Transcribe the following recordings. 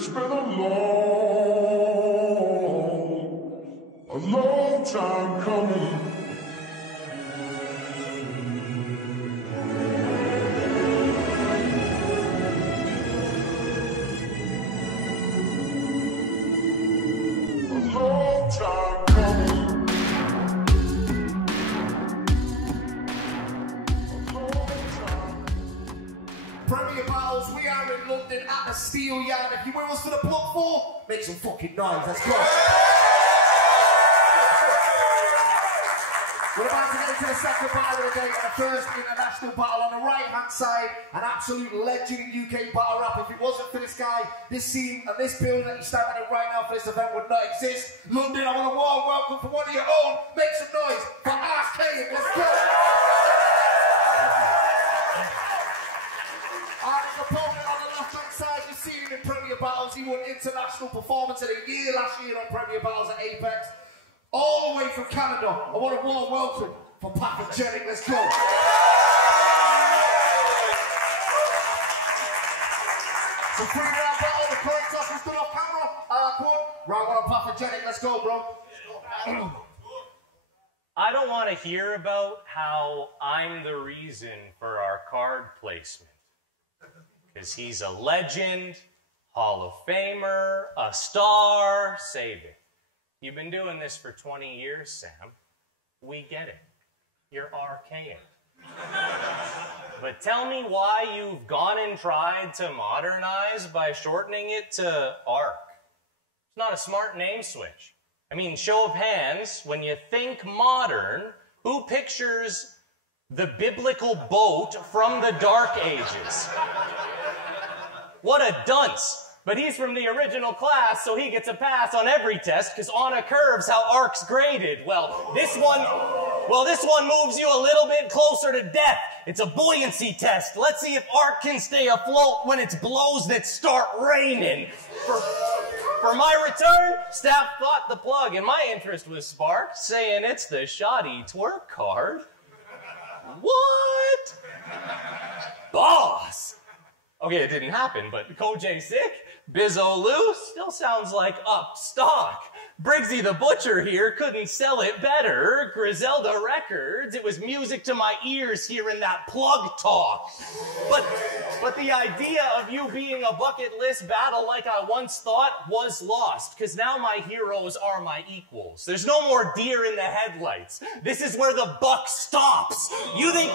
It's been a long time coming. A long time coming. Premier Battles, we are in London at the Steelyard. If you're with us for the plug for, make some fucking noise, let's go. We're about to get into the second battle of the day and the first international battle. On the right-hand side, an absolute legend in UK battle rap. If it wasn't for this guy, this scene and this building that you're standing in right now for this event would not exist. London, I want a warm welcome for one of your own. Make some noise for Archaic, let's go. Opponent on the left-hand side, you've seen him in Premier Battles. He won International Performance of the Year last year on Premier Battles at Apex. All the way from Canada. I want a warm welcome for Pathogenic. Let's go. So three-round battle. The coin toss is done off camera. Come on. Round one on Pathogenic. Let's go, bro. I don't want to hear about how I'm the reason for our card placement. Because he's a legend, Hall of Famer, a star, save it. You've been doing this for 20 years, Sam. We get it. You're archaic. But tell me why you've gone and tried to modernize by shortening it to ARC. It's not a smart name switch. I mean, show of hands, when you think modern, who pictures the biblical boat from the Dark Ages? What a dunce. But he's from the original class, so he gets a pass on every test, because on a curve's how ARC's graded. Well, this one moves you a little bit closer to death. It's a buoyancy test. Let's see if ARC can stay afloat when it's blows that start raining. For my return, staff thought the plug in my interest was sparked, saying it's the Shotty twerk card. What? Boss! Okay, it didn't happen, but Kojay sick, Bizzo loose, still sounds like up stock. Briggsy the Butcher here couldn't sell it better. Griselda Records, it was music to my ears hearing that plug talk. But the idea of you being a bucket list battle like I once thought was lost, because now my heroes are my equals. There's no more deer in the headlights. This is where the buck stops. You think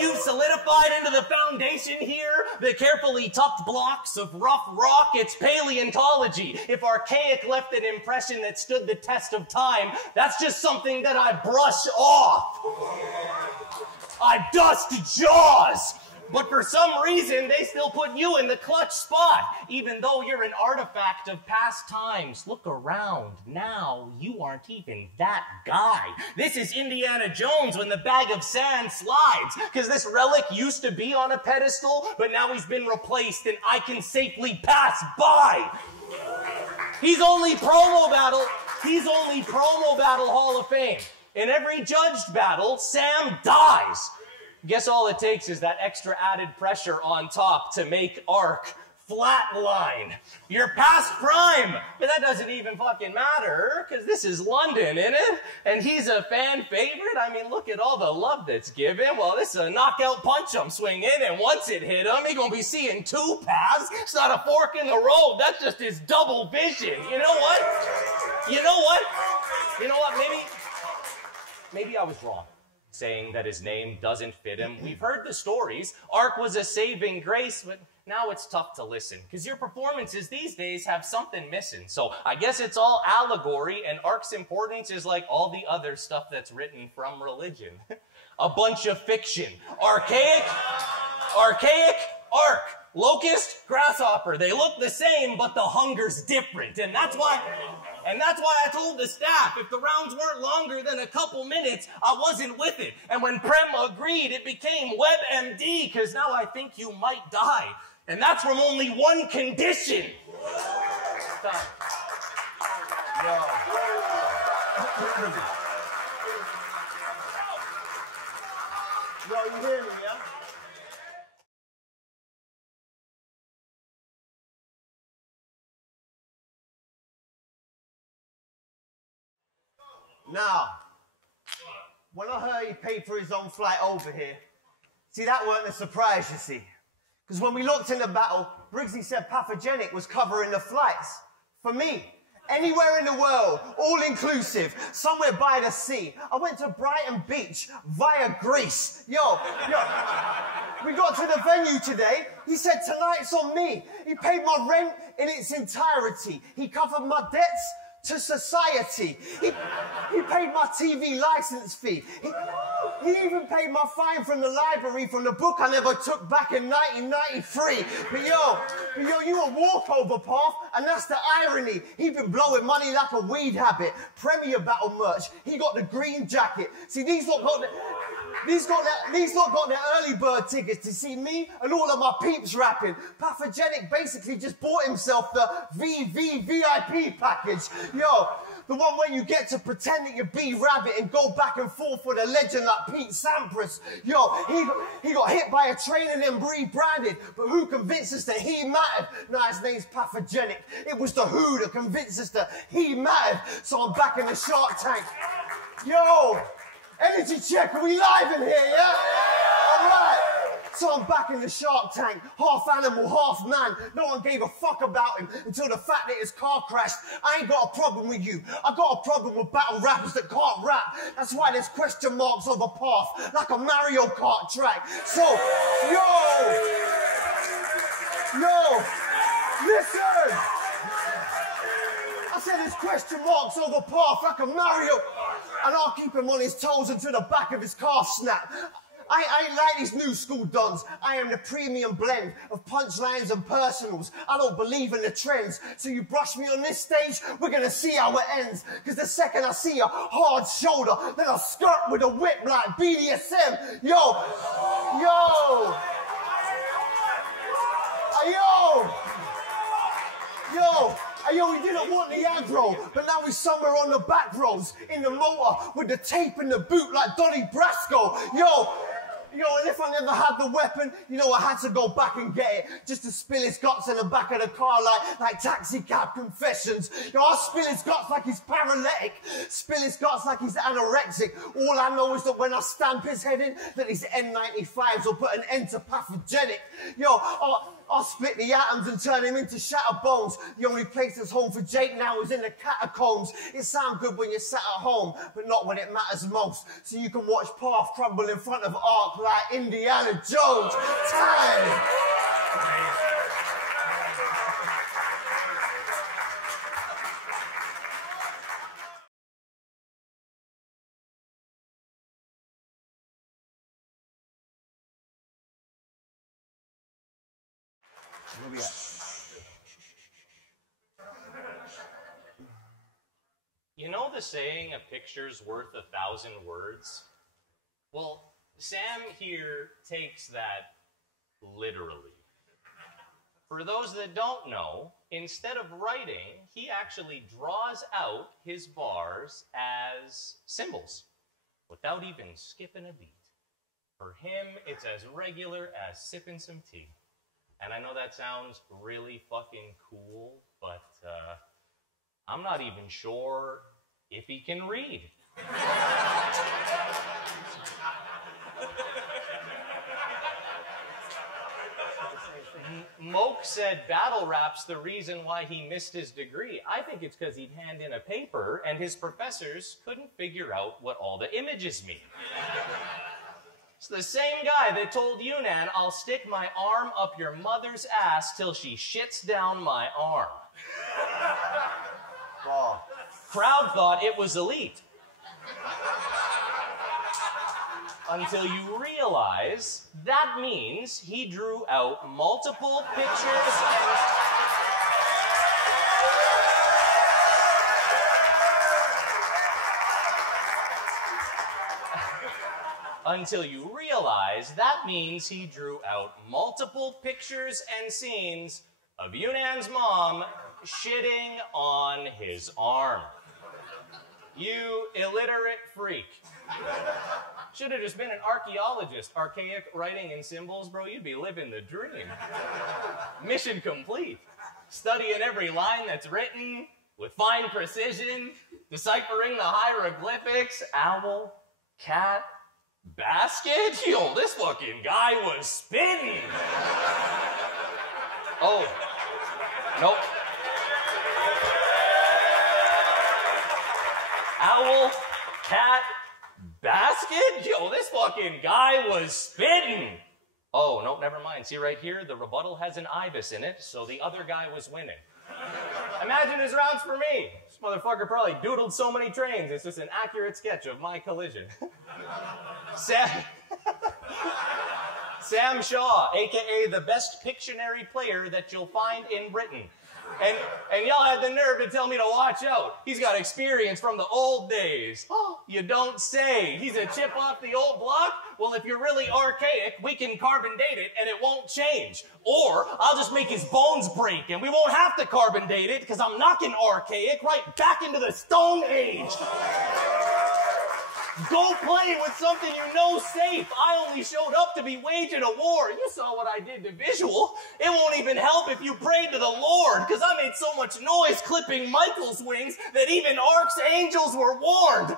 you've solidified into the foundation here? The carefully tucked blocks of rough rock, it's paleontology. If Archaic left an impression that stood the test of time, that's just something that I brush off. I dust jaws. But for some reason, they still put you in the clutch spot, even though you're an artifact of past times. Look around. Now, you aren't even that guy. This is Indiana Jones when the bag of sand slides, because this relic used to be on a pedestal, but now he's been replaced and I can safely pass by. He's only promo battle Hall of Fame. In every judged battle, Sam dies. Guess all it takes is that extra added pressure on top to make ARC flatline. You're past prime, but that doesn't even fucking matter, because this is London, innit? And he's a fan favorite. I mean, look at all the love that's given. Well, this is a knockout punch I'm swinging, and once it hit him, he's gonna be seeing two paths. It's not a fork in the road. That's just his double vision. You know what? Maybe I was wrong, saying that his name doesn't fit him. We've heard the stories. ARC was a saving grace, but now it's tough to listen, because your performances these days have something missing. So I guess it's all allegory, and ARC's importance is like all the other stuff that's written from religion. A bunch of fiction. Archaic, ARC. Locust, grasshopper. They look the same, but the hunger's different. And that's why I told the staff, if the rounds weren't longer than a couple minutes, I wasn't with it. And when Prem agreed, it became WebMD, because now I think you might die. And that's from only one condition. Yo, you hear me, yeah? Now, when I heard he paid for his own flight over here, see, that weren't a surprise, you see. Because when we looked in the battle, Briggsy said Pathogenic was covering the flights. For me, anywhere in the world, all inclusive, somewhere by the sea. I went to Brighton Beach via Greece. Yo, we got to the venue today. He said, tonight's on me. He paid my rent in its entirety. He covered my debts to society. He paid my TV license fee. He even paid my fine from the library from the book I never took back in 1993. But yo, you a walkover, Path, and that's the irony. He been blowing money like a weed habit. Premier Battle merch. He got the green jacket. See, these lot got their early bird tickets to see me and all of my peeps rapping. Pathogenic basically just bought himself the VIP package. Yo, the one where you get to pretend that you're B-Rabbit and go back and forth with a legend like Pete Sampras. Yo, he got hit by a train and then rebranded, but who convinced us that he mattered? Nah, his name's Pathogenic. It was the who that convinced us that he mattered. So I'm back in the Shark Tank. Yo, energy check, are we live in here, yeah? All right. So I'm back in the Shark Tank, half animal, half man. No one gave a fuck about him until the fact that his car crashed. I ain't got a problem with you. I got a problem with battle rappers that can't rap. That's why there's question marks over Path, like a Mario Kart track. So, yo, listen. I said there's question marks over Path, like a Mario, and I'll keep him on his toes until the back of his calf snap. I ain't like these new school dons. I am the premium blend of punchlines and personals. I don't believe in the trends. So you brush me on this stage, we're gonna see how it ends. Because the second I see a hard shoulder, then I'll skirt with a whip like BDSM. Yo, we didn't want the aggro, but now we're somewhere on the back rows, in the motor, with the tape in the boot like Donnie Brasco. And if I never had the weapon, I had to go back and get it, just to spill his guts in the back of the car like taxi cab confessions. I spill his guts like he's paralytic, spill his guts like he's anorexic. All I know is that when I stamp his head in, that these N95s will put an end to Pathogenic. I'll split the atoms and turn him into shattered bones. The only place that's home for Jake now is in the catacombs. It sounds good when you're sat at home, but not when it matters most. So you can watch Path crumble in front of Ark like Indiana Jones. Time! You know the saying, a picture's worth 1,000 words? Well, Sam here takes that literally. For those that don't know, instead of writing, he actually draws out his bars as symbols, without even skipping a beat. For him, it's as regular as sipping some tea. And I know that sounds really fucking cool, but I'm not even sure if he can read. Moke said battle rap's the reason why he missed his degree. I think it's because he'd hand in a paper and his professors couldn't figure out what all the images mean. It's the same guy that told Yunnan, I'll stick my arm up your mother's ass till she shits down my arm. Oh. Crowd thought it was elite. Until you realize that means he drew out multiple pictures Until you realize that means he drew out multiple pictures and scenes of Yunnan's mom shitting on his arm. You illiterate freak. Should have just been an archaeologist. Archaic writing in symbols, bro, you'd be living the dream. Mission complete. Studying every line that's written, with fine precision, deciphering the hieroglyphics, owl, cat, basket. Yo, this fucking guy was spitting. Oh, nope. Owl, cat, basket? Yo, this fucking guy was spitting. Oh, no, never mind. See right here, the rebuttal has an ibis in it, so the other guy was winning. Imagine his rounds for me. This motherfucker probably doodled so many trains, it's just an accurate sketch of my collision. Sam Shaw, a.k.a. the best Pictionary player that you'll find in Britain. And y'all had the nerve to tell me to watch out. He's got experience from the old days. Oh, you don't say. He's a chip off the old block? Well, if you're really archaic, we can carbon date it and it won't change. Or I'll just make his bones break and we won't have to carbon date it because I'm knocking archaic right back into the Stone Age. Go play with something you know safe. I only showed up to be waging a war. You saw what I did to Vizual. It won't even help if you pray to the Lord, because I made so much noise clipping Michael's wings that even archangels were warned.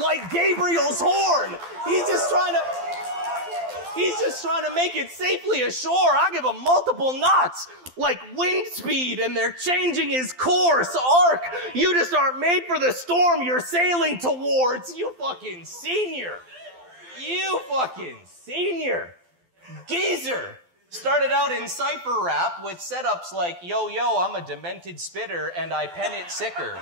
Like Gabriel's horn. He's just trying to make it safely ashore. I give him multiple knots, like wind speed, and they're changing his course. Ark, you just aren't made for the storm you're sailing towards. You fucking senior. You fucking senior. Geezer. Started out in cypher rap with setups like, yo, yo, I'm a demented spitter and I pen it sicker.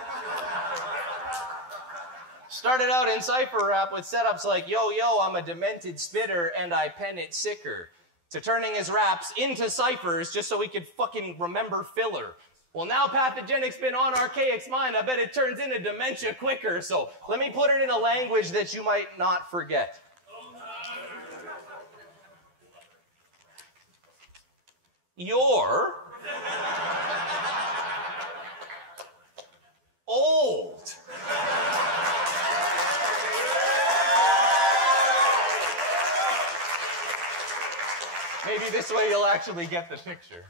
Started out in cypher rap with setups like, yo, yo, I'm a demented spitter and I pen it sicker. To turning his raps into ciphers just so he could fucking remember filler. Well, now Pathogenic's been on Archaic's mind. I bet it turns into dementia quicker. So let me put it in a language that you might not forget. You're old. Maybe this way you'll actually get the picture.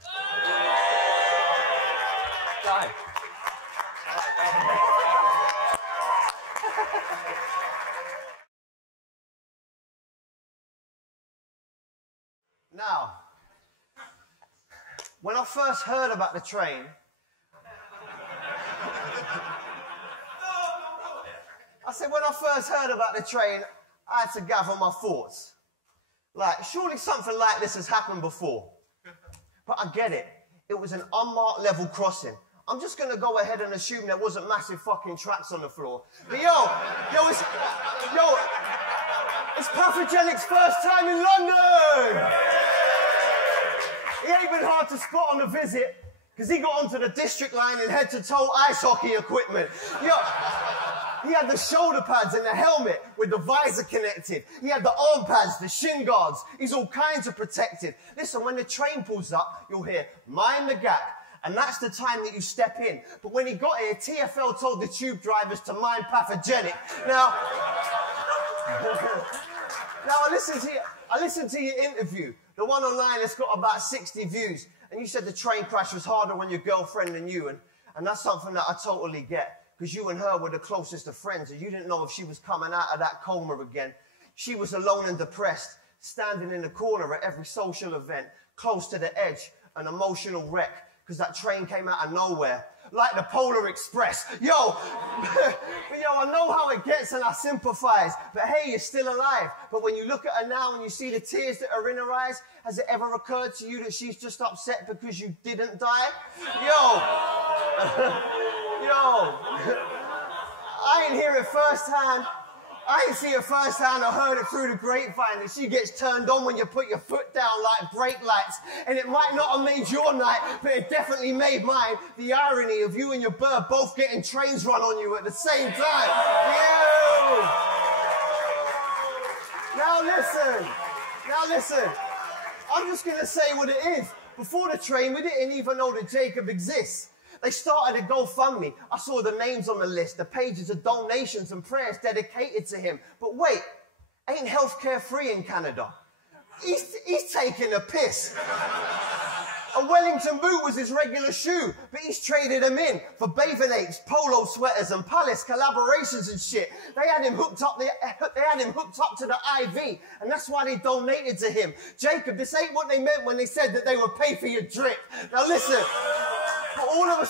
Time. Now, when I first heard about the train, I had to gather my thoughts. Like, surely something like this has happened before. But I get it. It was an unmarked level crossing. I'm just going to go ahead and assume there wasn't massive fucking tracks on the floor. But it's Pathogenic's first time in London! He ain't been hard to spot on the visit, because he got onto the district line in head-to-toe ice hockey equipment. He had the shoulder pads and the helmet with the visor connected. He had the arm pads, the shin guards. He's all kinds of protected. Listen, when the train pulls up, you'll hear, mind the gap. And that's the time that you step in. But when he got here, TfL told the tube drivers to mind Pathogenic. Now, I listened to your interview, the one online that's got about 60 views. And you said the train crash was harder on your girlfriend than you. And that's something that I totally get. Because you and her were the closest of friends, and you didn't know if she was coming out of that coma again. She was alone and depressed, standing in the corner at every social event, close to the edge, an emotional wreck, because that train came out of nowhere, like the Polar Express. Yo, I know how it gets and I sympathize, but hey, you're still alive. But when you look at her now and you see the tears that are in her eyes, has it ever occurred to you that she's just upset because you didn't die? I ain't hear it firsthand. I ain't see it firsthand. I heard it through the grapevine that she gets turned on when you put your foot down like brake lights. And it might not have made your night, but it definitely made mine. The irony of you and your bird both getting trains run on you at the same time. Now listen. I'm just going to say what it is. Before the train, we didn't even know that Jacob exists. They started a GoFundMe. I saw the names on the list, the pages of donations and prayers dedicated to him. But wait, ain't healthcare free in Canada? He's taking a piss. A Wellington boot was his regular shoe, but he's traded them in for bathing apes, polo sweaters, and palace collaborations and shit. They had him hooked up to the IV, and that's why they donated to him. Jacob, this ain't what they meant when they said that they would pay for your drip. Now listen. But all of a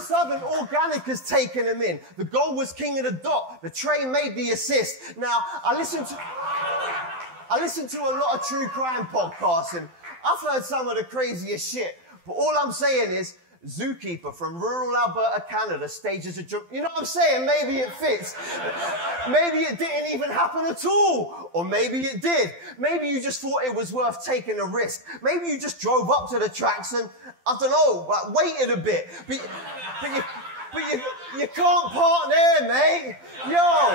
sudden, Organic has taken him in. The goal was king of the dot. The train made the assist. Now, I listen to a lot of true crime podcasts, and I've heard some of the craziest shit. But all I'm saying is, zookeeper from rural Alberta, Canada stages a jump. You know what I'm saying? Maybe it fits. Maybe it didn't even happen at all. Or maybe it did. Maybe you just thought it was worth taking a risk. Maybe you just drove up to the tracks and, I don't know, like, waited a bit. But you can't park there, mate. Yo,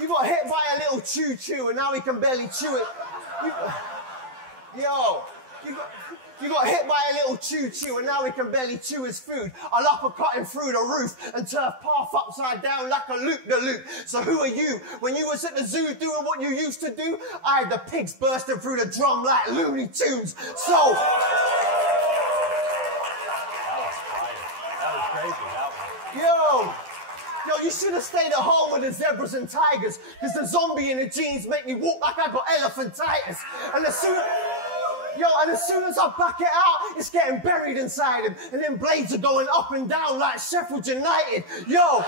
you got hit by a little choo-choo and now he can barely chew it. You got hit by a little choo-choo and now he can barely chew his food. I'll uppercut him through the roof and turf path upside down like a loop-de-loop. So who are you? When you was at the zoo doing what you used to do, I had the pigs bursting through the drum like Looney Tunes. So... That was crazy, that one. Yo, you should have stayed at home with the zebras and tigers, because the zombie in the jeans make me walk like I got elephantitis. And as soon as I back it out, it's getting buried inside him, and then blades are going up and down like Sheffield United. Yo.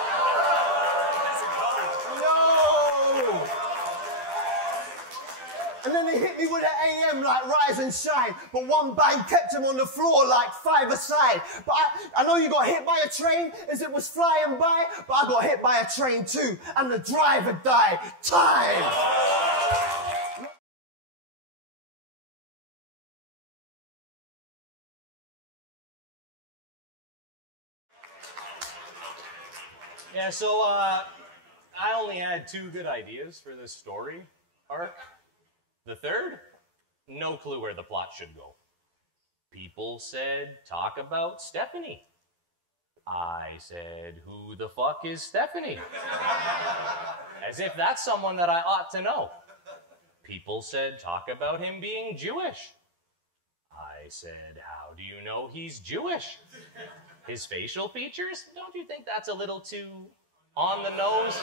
And then they hit me with an AM like Rise and Shine, but one bang kept him on the floor like five-a-side. But I know you got hit by a train as it was flying by, but I got hit by a train too, and the driver died. Time! Yeah, so I only had 2 good ideas for this story arc. The third, no clue where the plot should go. People said, talk about Stephanie. I said, who the fuck is Stephanie? As if that's someone that I ought to know. People said, talk about him being Jewish. I said, how do you know he's Jewish? His facial features? Don't you think that's a little too on the nose?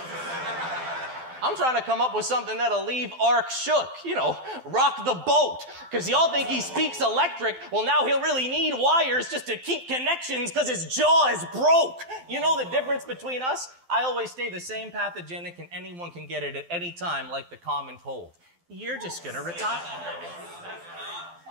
I'm trying to come up with something that'll leave Ark shook, rock the boat. Because y'all think he speaks electric, well now he'll really need wires just to keep connections because his jaw is broke. You know the difference between us? I always stay the same pathogenic and anyone can get it at any time like the common cold. You're just gonna retire.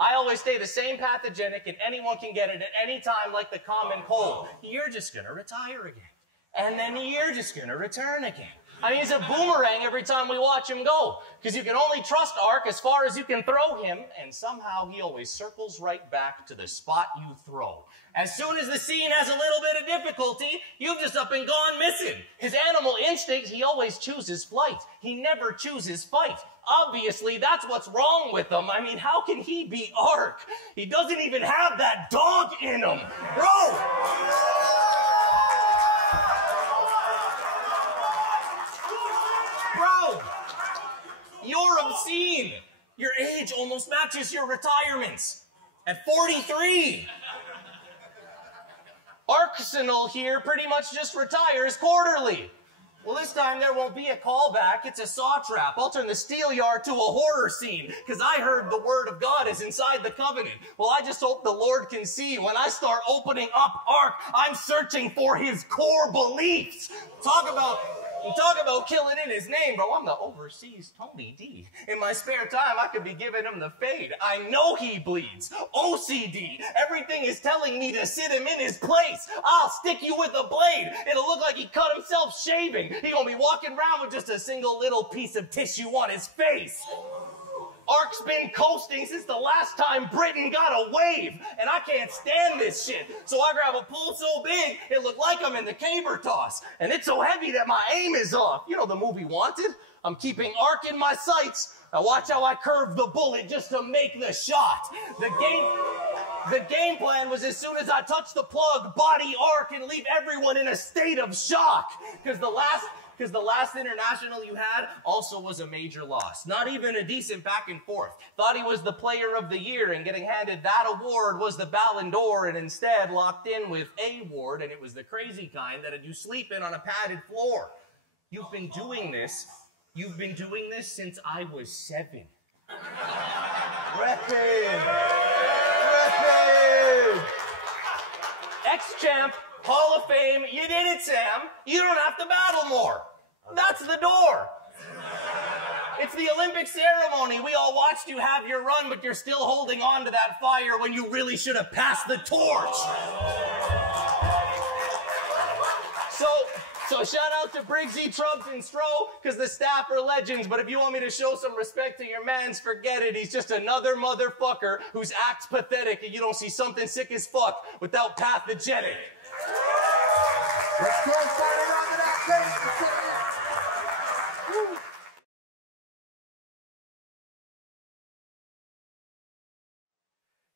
I always stay the same pathogenic and anyone can get it at any time like the common cold. You're just gonna retire again. And then you're just gonna return again. I mean, he's a boomerang every time we watch him go. Because you can only trust Ark as far as you can throw him, and somehow he always circles right back to the spot you throw. As soon as the scene has a little bit of difficulty, you've just up and gone missing. His animal instinct, he always chooses flight. He never chooses fight. Obviously, that's what's wrong with him. I mean, how can he be Ark? He doesn't even have that dog in him. Bro! Bro, you're obscene. Your age almost matches your retirements. At 43. Arsenal here pretty much just retires quarterly. Well, this time there won't be a callback. It's a saw trap. I'll turn the Steelyard to a horror scene because I heard the word of God is inside the covenant. Well, I just hope the Lord can see when I start opening up Ark, I'm searching for his core beliefs. Talk about killing in his name, bro. I'm the overseas Tony D. In my spare time, I could be giving him the fade. I know he bleeds. OCD. Everything is telling me to sit him in his place. I'll stick you with a blade. It'll look like he cut himself shaving. He gonna be walking around with just a single little piece of tissue on his face. Ark's been coasting since the last time Britain got a wave, and I can't stand this shit. So I grab a pole so big, it looked like I'm in the caber toss. And it's so heavy that my aim is off. You know the movie Wanted? I'm keeping Ark in my sights. Now watch how I curve the bullet just to make the shot. The game plan was as soon as I touch the plug, body Ark and leave everyone in a state of shock. Because the because the last international you had also was a major loss. Not even a decent back and forth. Thought he was the player of the year, and getting handed that award was the Ballon d'Or, and instead locked in with a ward, and it was the crazy kind that had you sleeping on a padded floor. You've been doing this since I was 7. Reppin'! Ex-champ, Hall of Fame, you did it, Sam. You don't have to battle more. That's the door. It's the Olympic ceremony. We all watched you have your run, but you're still holding on to that fire when you really should have passed the torch. So shout out to Briggsy, Troubz, and Stro, because the staff are legends, but if you want me to show some respect to your mans, forget it. He's just another motherfucker whose act's pathetic and you don't see something sick as fuck without Pathogenic. Let's go fight around to that face.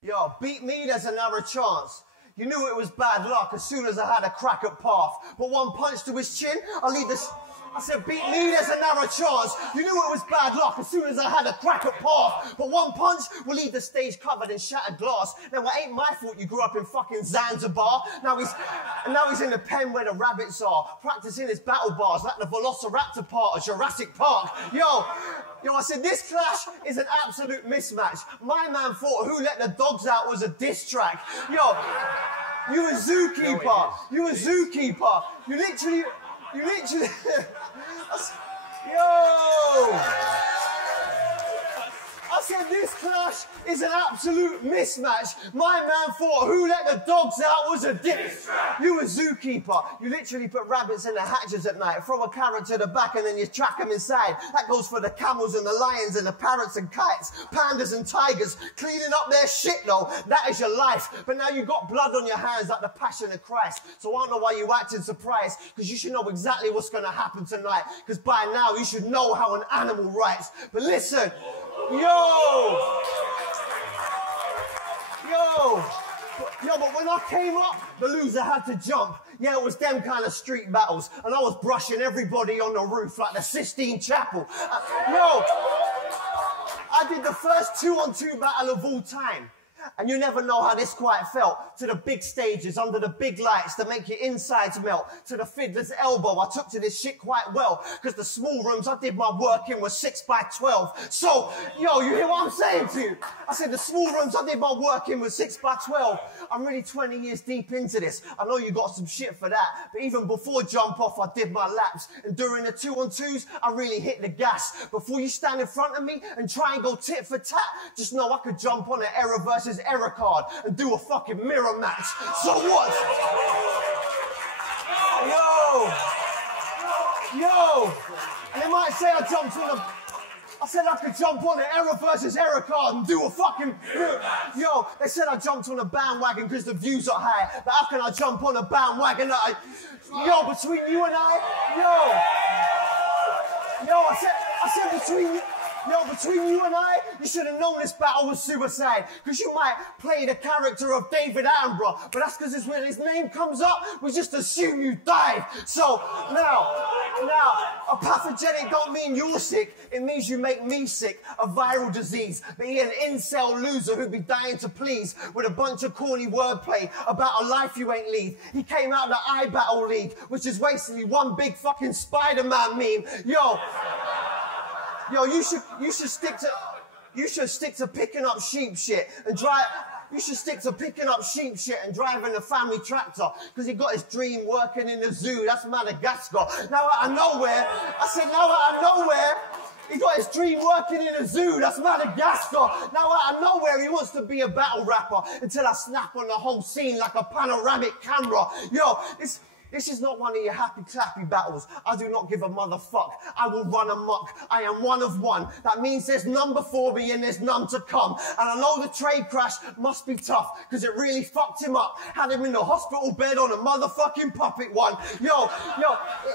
Yo, beat me, there's another chance. You knew it was bad luck as soon as I had a crack at Path. But one punch to his chin, I'll leave this. I said, beat me, there's another chance. You knew it was bad luck as soon as I had a crack at Path. But one punch will leave the stage covered in shattered glass. Now, it ain't my fault you grew up in fucking Zanzibar. Now he's in the pen where the rabbits are, practicing his battle bars like the Velociraptor part of Jurassic Park. Yo, I said, this clash is an absolute mismatch. My man thought Who Let the Dogs Out was a diss track. Yo, you a zookeeper. You a zookeeper. You literally... Yo! I said this clash is an absolute mismatch. My man thought Who Let the Dogs Out was a diss. You a zookeeper. You literally put rabbits in the hatches at night, throw a carrot to the back and then you track them inside. That goes for the camels and the lions and the parrots and kites, pandas and tigers, cleaning up their shit though. That is your life. But now you got blood on your hands like the Passion of Christ. So I don't know why you acting surprised, because you should know exactly what's going to happen tonight. Because by now you should know how an animal writes. But listen, but when I came up, the loser had to jump. Yeah, it was them kind of street battles, and I was brushing everybody on the roof like the Sistine Chapel. I did the first 2-on-2 battle of all time. And you never know how this quite felt. To the big stages, under the big lights that make your insides melt. To the fiddler's elbow, I took to this shit quite well. Because the small rooms I did my work in were 6x12. So, yo, you hear what I'm saying to you? I said the small rooms I did my work in were 6x12. I'm really 20 years deep into this. I know you got some shit for that. But even before jump off, I did my laps. And during the 2-on-2s, I really hit the gas. Before you stand in front of me and try and go tit for tat, just know I could jump on an error versus error card and do a fucking mirror match. So what? Yo, and they might say I jumped on the... I said I could jump on an error versus error card and do a fucking... Yo, they said I jumped on a bandwagon because the views are high. But how can I jump on a bandwagon that I... Yo, between you and I... I said between you... between you and I, you should have known this battle was suicide. Because you might play the character of David Attenborough, but that's because when his name comes up, we just assume you died. So, now, a pathogenic don't mean you're sick. It means you make me sick. A viral disease. But he an incel loser who'd be dying to please with a bunch of corny wordplay about a life you ain't lead. He came out of the iBattle League, which is basically one big fucking Spider-Man meme. Yo, you should stick to picking up sheep shit and drive. You should stick to picking up sheep shit and driving a family tractor, because he got his dream working in the zoo. That's Madagascar. Now out of nowhere, he got his dream working in a zoo. That's Madagascar. Now out of nowhere, he wants to be a battle rapper until I snap on the whole scene like a panoramic camera. Yo, this is not one of your happy clappy battles. I do not give a motherfuck. I will run amok. I am one of one. That means there's none before me and there's none to come. And I know the trade crash must be tough, because it really fucked him up. Had him in the hospital bed on a motherfucking puppet one. Yo,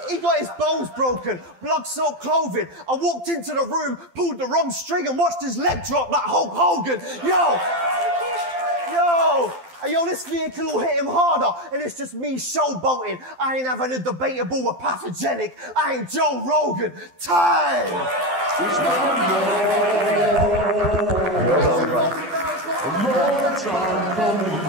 he got his bones broken, blood-soaked clothing. I walked into the room, pulled the wrong string and watched his leg drop like Hulk Hogan. Yo. Hey, yo, this vehicle will hit him harder, and it's just me showboating. I ain't having a debatable with Pathogenic. I ain't Joe Rogan. Time! A long time coming.